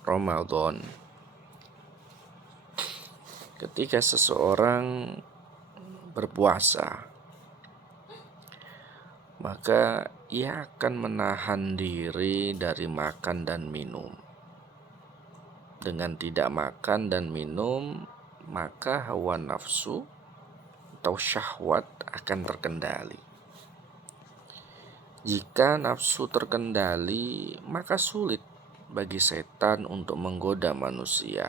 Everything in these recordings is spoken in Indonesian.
Ramadan. Ketika seseorang berpuasa, maka ia akan menahan diri dari makan dan minum. Dengan tidak makan dan minum, maka hawa nafsu atau syahwat akan terkendali. Jika nafsu terkendali, maka sulit bagi setan untuk menggoda manusia.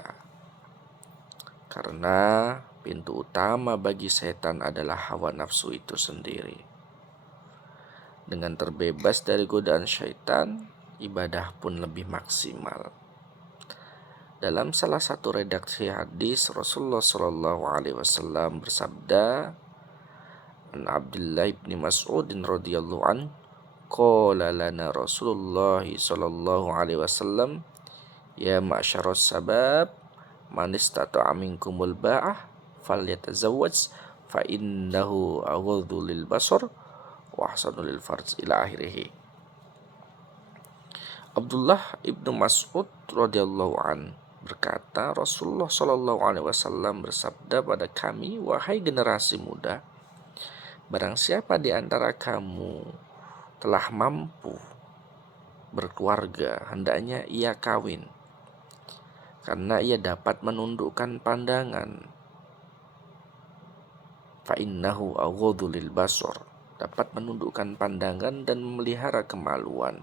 Karena pintu utama bagi setan adalah hawa nafsu itu sendiri. Dengan terbebas dari godaan syaitan, ibadah pun lebih maksimal. Dalam salah satu redaksi hadis, Rasulullah SAW bersabda, "An Abdullah bin Mas'ud radhiyallahu an, qala lana Rasulullah SAW, ya ma'syaras sabab, man istata'a minkumul ba'ah falyatazawwaj fa innahu aghaddu lil basar wa ahsanu lil farj," ila akhirih. Abdullah ibnu Mas'ud radhiyallahu an berkata, Rasulullah SAW bersabda pada kami, "Wahai generasi muda, barang siapa di antara kamu telah mampu berkeluarga, hendaknya ia kawin, karena ia dapat menundukkan pandangan. Fa innahu aghaddu lil basar, dapat menundukkan pandangan dan memelihara kemaluan.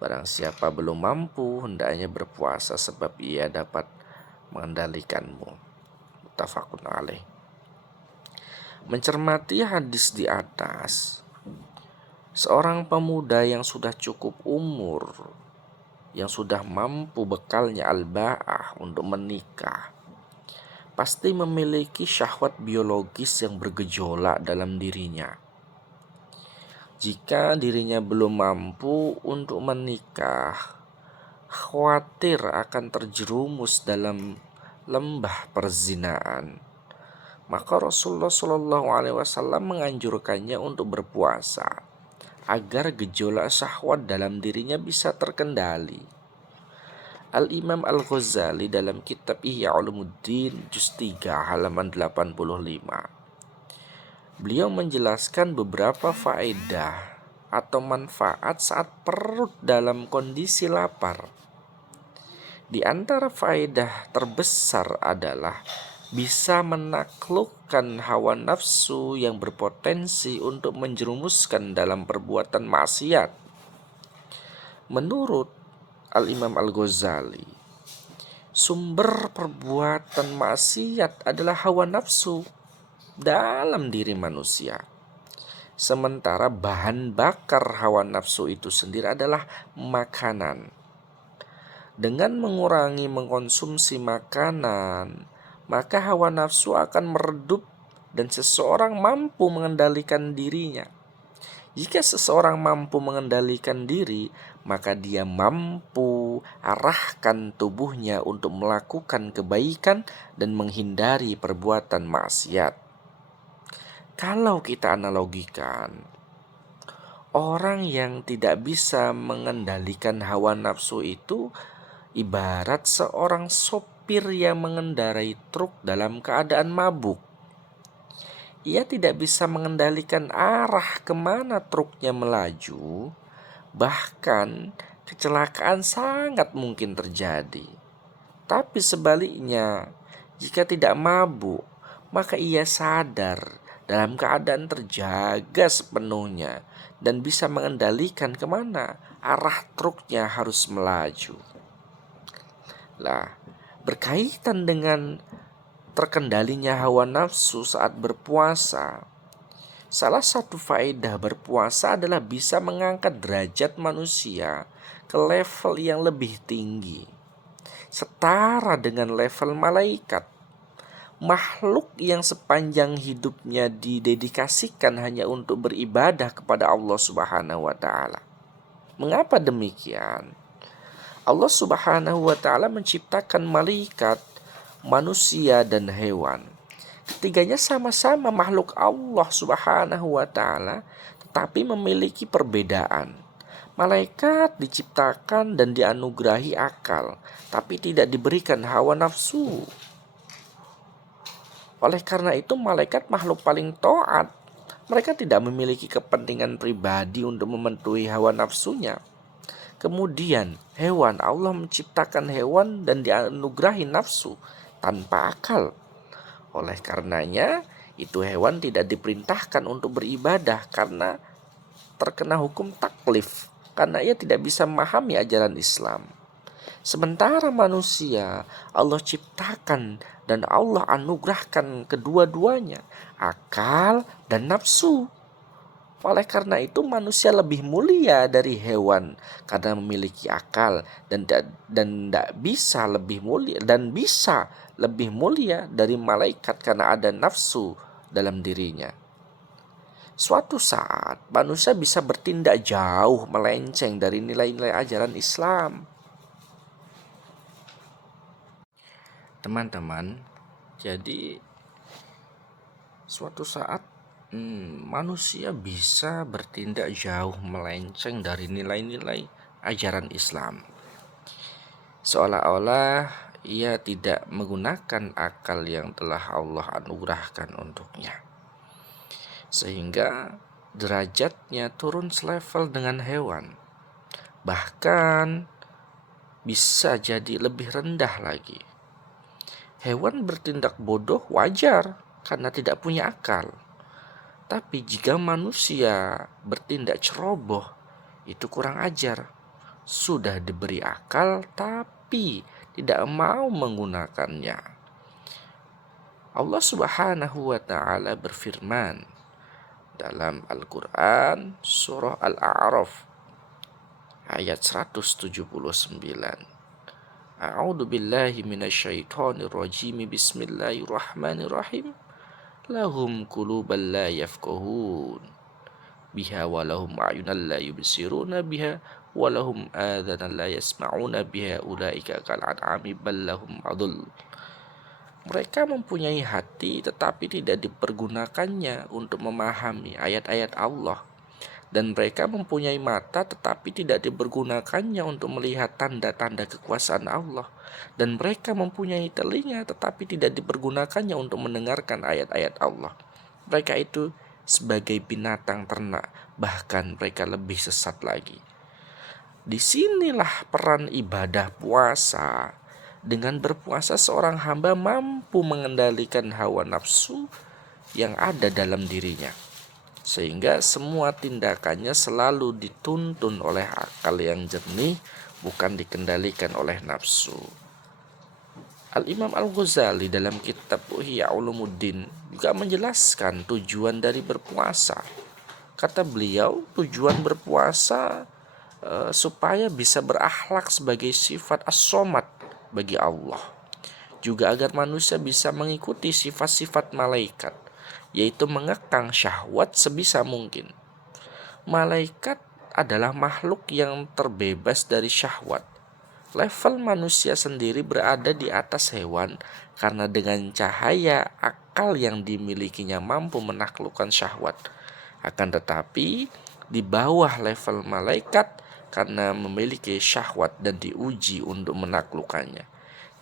Barang siapa belum mampu, hendaknya berpuasa sebab ia dapat mengendalikanmu." Muttafaqun alaih. Mencermati hadis di atas, seorang pemuda yang sudah cukup umur, yang sudah mampu bekalnya al-ba'ah untuk menikah, pasti memiliki syahwat biologis yang bergejolak dalam dirinya. Jika dirinya belum mampu untuk menikah, khawatir akan terjerumus dalam lembah perzinaan, maka Rasulullah SAW menganjurkannya untuk berpuasa agar gejolak syahwat dalam dirinya bisa terkendali. Al-Imam Al-Ghazali dalam kitab Ihya Ulumuddin juz 3 halaman 85, beliau menjelaskan beberapa faedah atau manfaat saat perut dalam kondisi lapar. Di antara faedah terbesar adalah bisa menaklukkan hawa nafsu yang berpotensi untuk menjerumuskan dalam perbuatan maksiat. Menurut Al-Imam Al-Ghazali, sumber perbuatan maksiat adalah hawa nafsu dalam diri manusia. Sementara bahan bakar hawa nafsu itu sendiri adalah makanan. Dengan mengurangi mengkonsumsi makanan, maka hawa nafsu akan meredup dan seseorang mampu mengendalikan dirinya. Jika seseorang mampu mengendalikan diri, maka dia mampu arahkan tubuhnya untuk melakukan kebaikan dan menghindari perbuatan maksiat. Kalau kita analogikan, orang yang tidak bisa mengendalikan hawa nafsu itu ibarat seorang sopir yang mengendarai truk dalam keadaan mabuk. Ia tidak bisa mengendalikan arah kemana truknya melaju, bahkan kecelakaan sangat mungkin terjadi. Tapi sebaliknya, jika tidak mabuk, maka ia sadar dalam keadaan terjaga sepenuhnya dan bisa mengendalikan kemana arah truknya harus melaju. Lah, berkaitan dengan terkendalinya hawa nafsu saat berpuasa, salah satu faedah berpuasa adalah bisa mengangkat derajat manusia ke level yang lebih tinggi, setara dengan level malaikat. Makhluk yang sepanjang hidupnya didedikasikan hanya untuk beribadah kepada Allah Subhanahu wa Ta'ala. Mengapa demikian? Allah Subhanahu wa Ta'ala menciptakan malaikat, manusia, dan hewan. Ketiganya sama-sama makhluk Allah Subhanahu wa Ta'ala, tetapi memiliki perbedaan. Malaikat diciptakan dan dianugerahi akal, tapi tidak diberikan hawa nafsu. Oleh karena itu malaikat makhluk paling taat. Mereka tidak memiliki kepentingan pribadi untuk memenuhi hawa nafsunya. Kemudian hewan, Allah menciptakan hewan dan dianugerahi nafsu tanpa akal. Oleh karenanya itu hewan tidak diperintahkan untuk beribadah karena terkena hukum taklif, karena ia tidak bisa memahami ajaran Islam. Sementara manusia Allah ciptakan dan Allah anugerahkan kedua-duanya, akal dan nafsu. Oleh karena itu manusia lebih mulia dari hewan karena memiliki akal dan tidak bisa lebih mulia dan bisa lebih mulia dari malaikat karena ada nafsu dalam dirinya. Suatu saat manusia bisa bertindak jauh melenceng dari nilai-nilai ajaran Islam. Teman-teman, jadi suatu saat manusia bisa bertindak jauh melenceng dari nilai-nilai ajaran Islam. Seolah-olah ia tidak menggunakan akal yang telah Allah anugerahkan untuknya. Sehingga derajatnya turun selevel dengan hewan. Bahkan bisa jadi lebih rendah lagi. Hewan bertindak bodoh wajar karena tidak punya akal. Tapi jika manusia bertindak ceroboh, itu kurang ajar. Sudah diberi akal tapi tidak mau menggunakannya. Allah Subhanahu wa taala berfirman dalam Al-Qur'an surah Al-A'raf ayat 179. A'udzu billahi minasyaitonir rajim. Bismillahirrahmanirrahim. Lahum quluban la yafqahun biha wa lahum a'yunan la yubsiruna biha wa lahum adhanan la yasma'una biha ulaika kal an'ami bal lahum adul. Mereka mempunyai hati tetapi tidak dipergunakannya untuk memahami ayat-ayat Allah. Dan mereka mempunyai mata tetapi tidak dipergunakannya untuk melihat tanda-tanda kekuasaan Allah. Dan mereka mempunyai telinga tetapi tidak dipergunakannya untuk mendengarkan ayat-ayat Allah. Mereka itu sebagai binatang ternak, bahkan mereka lebih sesat lagi. Disinilah peran ibadah puasa. Dengan berpuasa seorang hamba mampu mengendalikan hawa nafsu yang ada dalam dirinya. Sehingga semua tindakannya selalu dituntun oleh akal yang jernih, bukan dikendalikan oleh nafsu. Al-Imam Al-Ghazali dalam kitab Ihya Ulumuddin juga menjelaskan tujuan dari berpuasa. Kata beliau, tujuan berpuasa supaya bisa berakhlak sebagai sifat as-somad bagi Allah. Juga agar manusia bisa mengikuti sifat-sifat malaikat, yaitu mengekang syahwat sebisa mungkin. Malaikat adalah makhluk yang terbebas dari syahwat. Level manusia sendiri berada di atas hewan karena dengan cahaya akal yang dimilikinya mampu menaklukkan syahwat. Akan tetapi di bawah level malaikat karena memiliki syahwat dan diuji untuk menaklukkannya.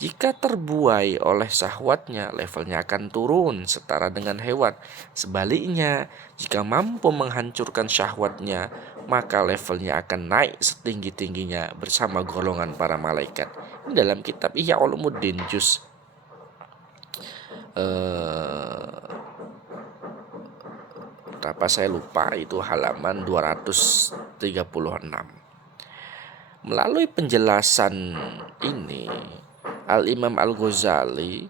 Jika terbuai oleh syahwatnya, levelnya akan turun setara dengan hewan. Sebaliknya, jika mampu menghancurkan syahwatnya, maka levelnya akan naik setinggi-tingginya bersama golongan para malaikat. Ini dalam kitab Ihya Ulumuddin juz berapa saya lupa, itu halaman 236. Melalui penjelasan ini Al-Imam Al-Ghazali,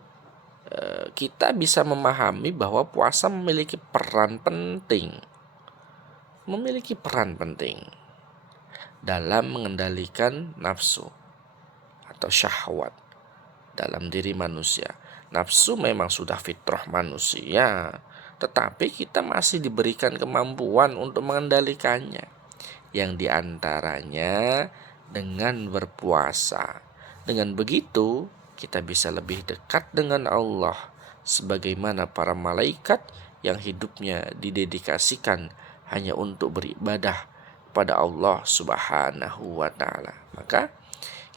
kita bisa memahami bahwa puasa memiliki peran penting dalam mengendalikan nafsu atau syahwat dalam diri manusia. Nafsu memang sudah fitrah manusia, tetapi kita masih diberikan kemampuan untuk mengendalikannya, yang diantaranya dengan berpuasa. Dengan begitu, kita bisa lebih dekat dengan Allah, sebagaimana para malaikat yang hidupnya didedikasikan hanya untuk beribadah kepada Allah Subhanahu wa taala. Maka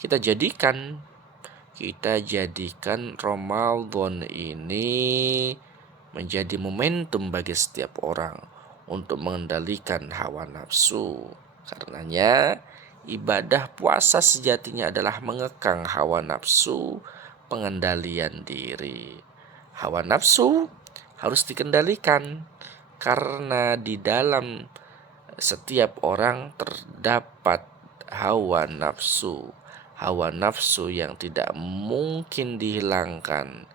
kita jadikan Ramadan ini menjadi momentum bagi setiap orang untuk mengendalikan hawa nafsu. Karenanya ibadah puasa sejatinya adalah mengekang hawa nafsu, pengendalian diri. Hawa nafsu harus dikendalikan karena di dalam setiap orang terdapat hawa nafsu. Hawa nafsu yang tidak mungkin dihilangkan.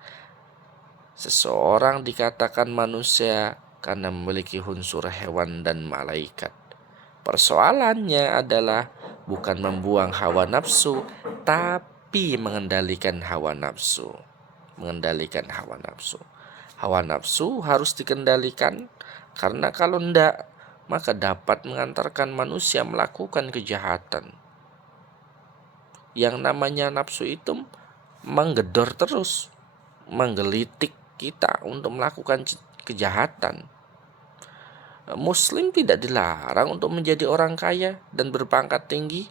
Seseorang dikatakan manusia karena memiliki unsur hewan dan malaikat. Persoalannya adalah bukan membuang hawa nafsu, tapi mengendalikan hawa nafsu. Mengendalikan hawa nafsu. Hawa nafsu harus dikendalikan karena kalau tidak, maka dapat mengantarkan manusia melakukan kejahatan. Yang namanya nafsu itu menggedor terus, menggelitik kita untuk melakukan kejahatan. Muslim tidak dilarang untuk menjadi orang kaya dan berpangkat tinggi.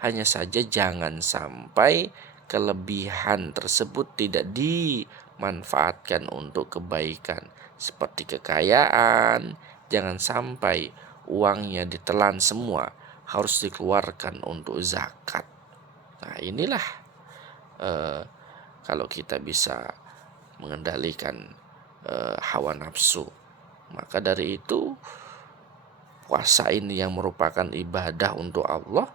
Hanya saja jangan sampai kelebihan tersebut tidak dimanfaatkan untuk kebaikan. Seperti kekayaan, jangan sampai uangnya ditelan semua, harus dikeluarkan untuk zakat. Nah inilah kalau kita bisa mengendalikan hawa nafsu. Maka dari itu puasa ini yang merupakan ibadah untuk Allah.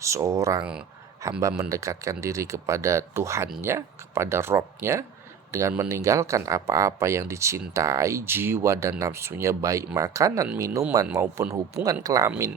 Seorang hamba mendekatkan diri kepada Tuhannya, kepada Robnya, dengan meninggalkan apa-apa yang dicintai jiwa dan nafsunya, baik makanan, minuman maupun hubungan kelamin.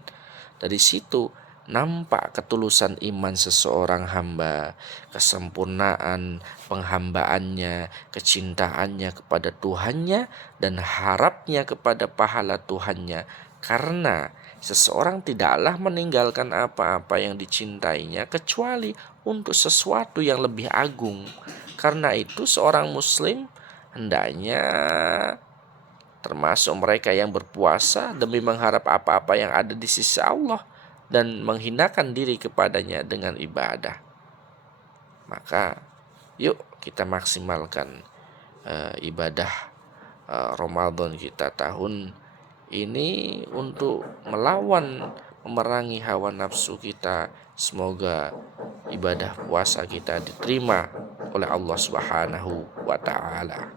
Dari situ nampak ketulusan iman seseorang hamba, kesempurnaan penghambaannya, kecintaannya kepada Tuhannya, dan harapnya kepada pahala Tuhannya. Karena seseorang tidaklah meninggalkan apa-apa yang dicintainya kecuali untuk sesuatu yang lebih agung. Karena itu seorang muslim hendaknya termasuk mereka yang berpuasa demi mengharap apa-apa yang ada di sisi Allah dan menghinakan diri kepadanya dengan ibadah. Maka yuk kita maksimalkan ibadah Ramadan kita tahun ini untuk memerangi hawa nafsu kita. Semoga ibadah puasa kita diterima oleh Allah Subhanahu wa taala.